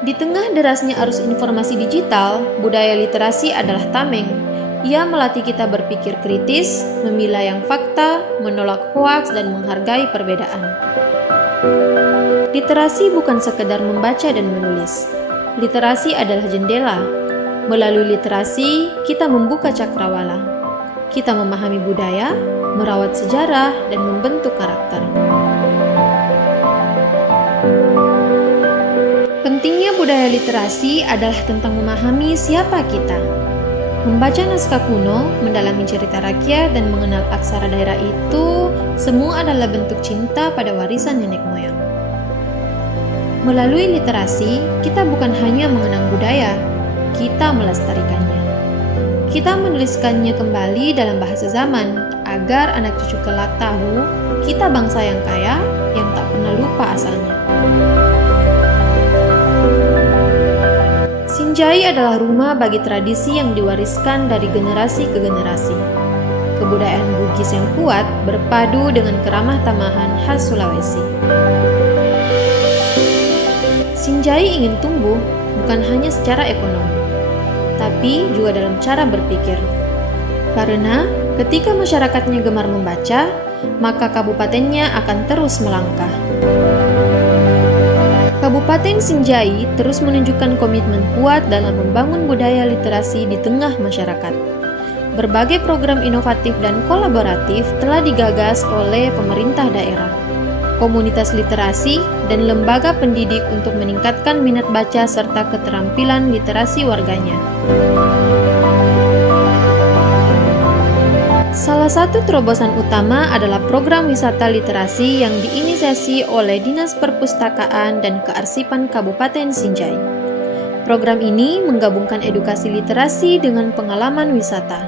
Di tengah derasnya arus informasi digital, budaya literasi adalah tameng. Ia melatih kita berpikir kritis, memilah yang fakta, menolak hoaks, dan menghargai perbedaan. Literasi bukan sekedar membaca dan menulis. Literasi adalah jendela. Melalui literasi, kita membuka cakrawala. Kita memahami budaya, merawat sejarah, dan membentuk karakter. Pentingnya budaya literasi adalah tentang memahami siapa kita. Membaca naskah kuno, mendalami cerita rakyat, dan mengenal aksara daerah itu, semua adalah bentuk cinta pada warisan nenek moyang. Melalui literasi, kita bukan hanya mengenang budaya, kita melestarikannya. Kita menuliskannya kembali dalam bahasa zaman, agar anak cucu kelak tahu kita bangsa yang kaya, yang tak pernah lupa asalnya. Sinjai adalah rumah bagi tradisi yang diwariskan dari generasi ke generasi. Kebudayaan Bugis yang kuat berpadu dengan keramah tamahan khas Sulawesi. Sinjai ingin tumbuh bukan hanya secara ekonomi, tapi juga dalam cara berpikir. Karena ketika masyarakatnya gemar membaca, maka kabupatennya akan terus melangkah. Kabupaten Sinjai terus menunjukkan komitmen kuat dalam membangun budaya literasi di tengah masyarakat. Berbagai program inovatif dan kolaboratif telah digagas oleh pemerintah daerah, komunitas literasi, dan lembaga pendidik untuk meningkatkan minat baca serta keterampilan literasi warganya. Salah satu terobosan utama adalah program wisata literasi yang diinisiasi oleh Dinas Perpustakaan dan Kearsipan Kabupaten Sinjai. Program ini menggabungkan edukasi literasi dengan pengalaman wisata,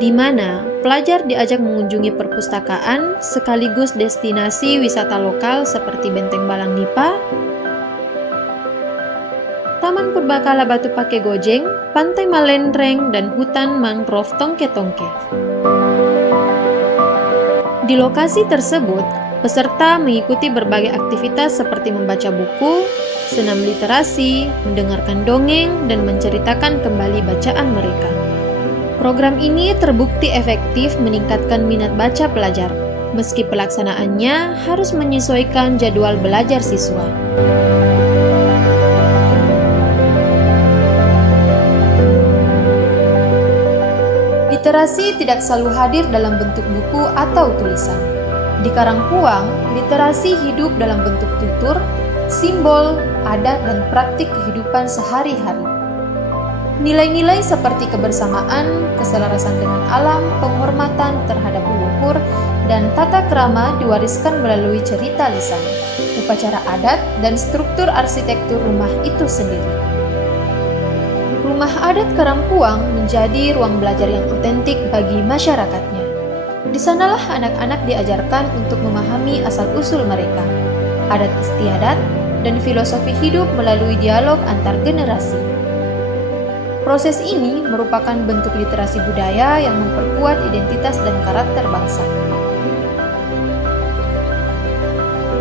di mana pelajar diajak mengunjungi perpustakaan sekaligus destinasi wisata lokal seperti Benteng Balang Nipa, Taman Purbakala Batu Pake Gojeng, Pantai Malenreng, dan hutan mangrove Tongke-Tongke. Di lokasi tersebut, peserta mengikuti berbagai aktivitas seperti membaca buku, senam literasi, mendengarkan dongeng, dan menceritakan kembali bacaan mereka. Program ini terbukti efektif meningkatkan minat baca pelajar, meski pelaksanaannya harus menyesuaikan jadwal belajar siswa. Literasi tidak selalu hadir dalam bentuk buku atau tulisan. Di Karangpuang, literasi hidup dalam bentuk tutur, simbol, adat, dan praktik kehidupan sehari-hari. Nilai-nilai seperti kebersamaan, keselarasan dengan alam, penghormatan terhadap leluhur, dan tata krama diwariskan melalui cerita lisan, upacara adat, dan struktur arsitektur rumah itu sendiri. Rumah adat Karangpuang menjadi ruang belajar yang otentik bagi masyarakatnya. Di sanalah anak-anak diajarkan untuk memahami asal-usul mereka, adat istiadat, dan filosofi hidup melalui dialog antar generasi. Proses ini merupakan bentuk literasi budaya yang memperkuat identitas dan karakter bangsa.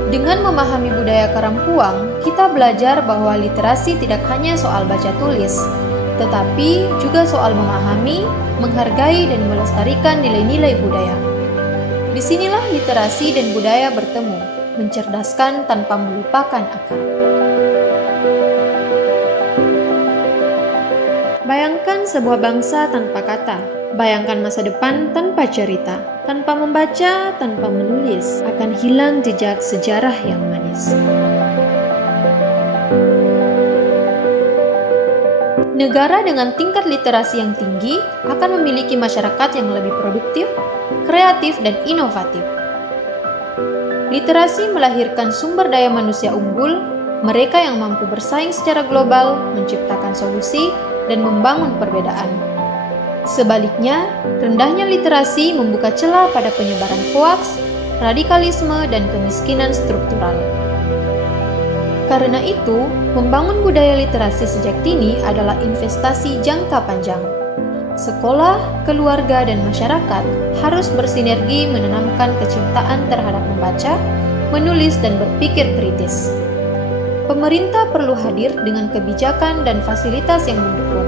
Dengan memahami budaya Karangpuang, kita belajar bahwa literasi tidak hanya soal baca tulis, tetapi juga soal memahami, menghargai, dan melestarikan nilai-nilai budaya. Disinilah literasi dan budaya bertemu, mencerdaskan tanpa melupakan akar. Bayangkan sebuah bangsa tanpa kata. Bayangkan masa depan tanpa cerita. Tanpa membaca, tanpa menulis, akan hilang jejak sejarah yang manis. Negara dengan tingkat literasi yang tinggi akan memiliki masyarakat yang lebih produktif, kreatif, dan inovatif. Literasi melahirkan sumber daya manusia unggul, mereka yang mampu bersaing secara global, menciptakan solusi, dan membangun perbedaan. Sebaliknya, rendahnya literasi membuka celah pada penyebaran hoaks, radikalisme, dan kemiskinan struktural. Karena itu, membangun budaya literasi sejak dini adalah investasi jangka panjang. Sekolah, keluarga, dan masyarakat harus bersinergi menanamkan kecintaan terhadap membaca, menulis, dan berpikir kritis. Pemerintah perlu hadir dengan kebijakan dan fasilitas yang mendukung,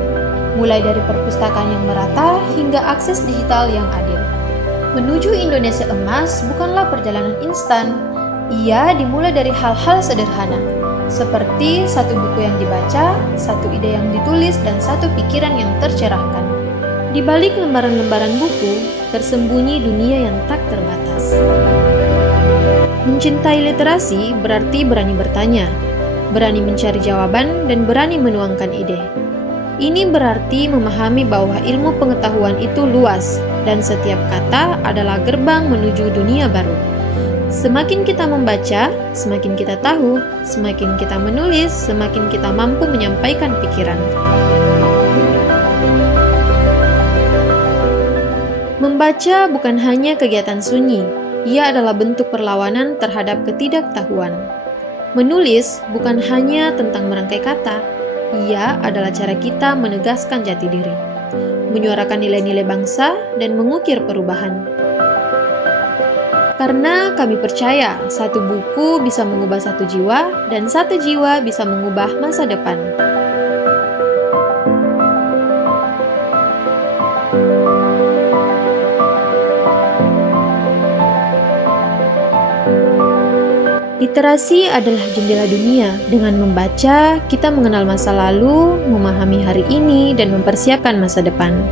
mulai dari perpustakaan yang merata hingga akses digital yang adil. Menuju Indonesia emas bukanlah perjalanan instan. Ia dimulai dari hal-hal sederhana, seperti satu buku yang dibaca, satu ide yang ditulis, dan satu pikiran yang tercerahkan. Di balik lembaran-lembaran buku, tersembunyi dunia yang tak terbatas. Mencintai literasi berarti berani bertanya, berani mencari jawaban, dan berani menuangkan ide. Ini berarti memahami bahwa ilmu pengetahuan itu luas, dan setiap kata adalah gerbang menuju dunia baru. Semakin kita membaca, semakin kita tahu, semakin kita menulis, semakin kita mampu menyampaikan pikiran. Membaca bukan hanya kegiatan sunyi, ia adalah bentuk perlawanan terhadap ketidaktahuan. Menulis bukan hanya tentang merangkai kata, ia adalah cara kita menegaskan jati diri, menyuarakan nilai-nilai bangsa, dan mengukir perubahan. Karena kami percaya, satu buku bisa mengubah satu jiwa, dan satu jiwa bisa mengubah masa depan. Literasi adalah jendela dunia. Dengan membaca, kita mengenal masa lalu, memahami hari ini, dan mempersiapkan masa depan.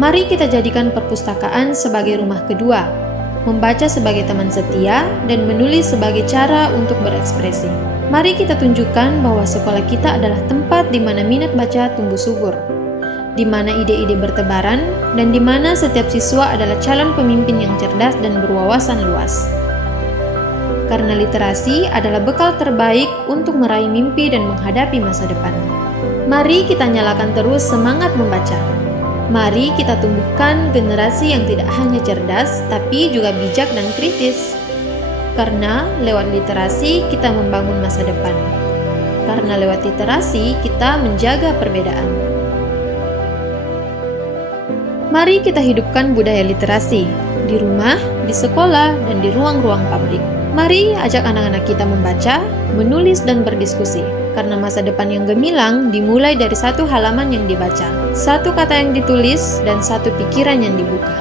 Mari kita jadikan perpustakaan sebagai rumah kedua, membaca sebagai teman setia, dan menulis sebagai cara untuk berekspresi. Mari kita tunjukkan bahwa sekolah kita adalah tempat di mana minat baca tumbuh subur, di mana ide-ide bertebaran, dan di mana setiap siswa adalah calon pemimpin yang cerdas dan berwawasan luas. Karena literasi adalah bekal terbaik untuk meraih mimpi dan menghadapi masa depan. Mari kita nyalakan terus semangat membaca. Mari kita tumbuhkan generasi yang tidak hanya cerdas, tapi juga bijak dan kritis. Karena lewat literasi kita membangun masa depan. Karena lewat literasi kita menjaga perbedaan. Mari kita hidupkan budaya literasi di rumah, di sekolah, dan di ruang-ruang publik. Mari ajak anak-anak kita membaca, menulis, dan berdiskusi. Karena masa depan yang gemilang dimulai dari satu halaman yang dibaca, satu kata yang ditulis, dan satu pikiran yang dibuka.